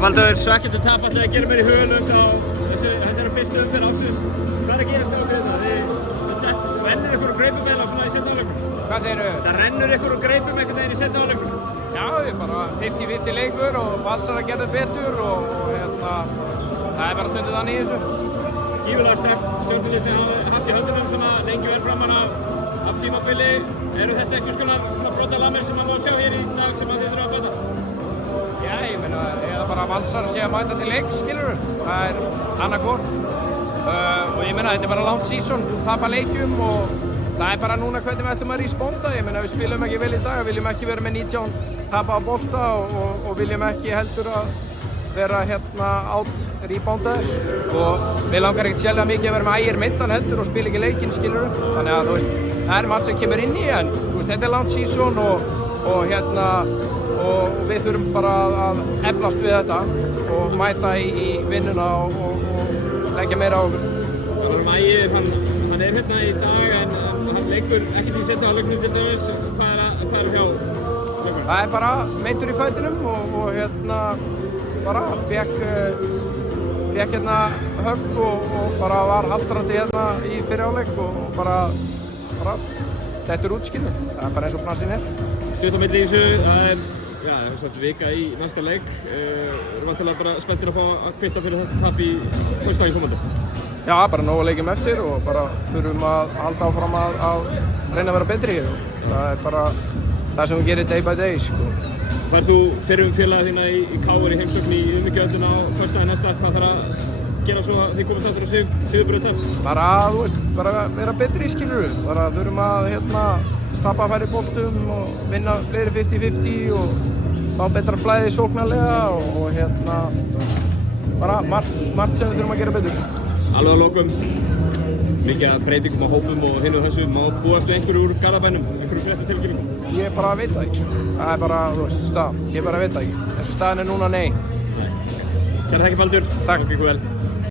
Baldur, svekkjandi tap ætlaði að gera mér í hugulöng á þessari fyrstu umferð ársins. Hvað er að gerast þér á þetta? Það rennur ykkur úr greipum eða svona í seinni hálfleiknum? Hvað segirðu? Það rennur ykkur úr greipum einhvern veginn í seinni hálfleiknum? Já, ég bara 50-50 leikur og Valsarar gerðu betur og það er bara stundið þannig í þessu. Gífurlega sterkt stjórnlið sem haft í höndunum svona lengi vel framan af tímabili. Eru þetta einhvers konar svona brotalamir sem maður má sjá hér í dag sem þið þurfa að bæta? Já, ég meina, eða bara Valsarar sé að mæta til leiks, skilurðu. Það er annarkvort. Og ég meina, þetta er bara langt season, tapa leikjum og það er bara núna hvernig við ætlum að responda. Ég meina, við spilum ekki vel í dag, viljum ekki vera með 19 tapa á bolta og viljum ekki heldur að vera átt reboundaðir. Og við langar ekkert sérlega mikið að vera með ægir meiddan heldur og spila ekki leikinn, skilurðu. Þannig að, þú veist, það er margt sem kemur inn í, en þú veist, þetta er langt season og við þurfum bara að eflast við þetta og mæta í vinnuna og leggja meira á okkur. Það var Ægir, hann er hérna í dag en hann leikur ekkert í seinni hálfleiknum til dæmis. Hvað er hjá leikur? Það er bara meiddur í fætinum og bara fékk högg og bara var haldrandi í fyrri hálfleik og bara dettur út, skilur. Það er bara eins og bransinn er. Stutt á milli í þessu, það er vika í næsta leik. Erum vantilega bara spenntir að fá að kvitta fyrir þetta tap í föstudaginn komandi? Já, bara nóg að leikjum eftir og bara þurfum að halda áfram að reyna að vera betri. Það er bara það sem við gerum day by day, sko. Færð þú fyrrum félaga þína í KR í heimsókn í umhyggjuöllina á föstudaginn næsta? Hvað þarf að gera svo að þið komast aftur á sigurbraut? Bara, þú veist, bara vera betri, skilur við. Bara þurfum að tapa færri boltum og vinna fleiri 50-50 og fá betra flæði sóknarlega og bara margt sem við þurfum að gera betur. Alveg að lokum, mikið að breytingum á hópum og hinu og þessu, má búast við einhverju úr Garðabænum, einhverju fréttatilkynningum? Ég bara veit það ekki. Það er bara, þú veist, staðan. Ég bara veit það ekki. Þessi staðan er núna nei. Kæra þakki Baldur. Takk. Gangi ykkur vel.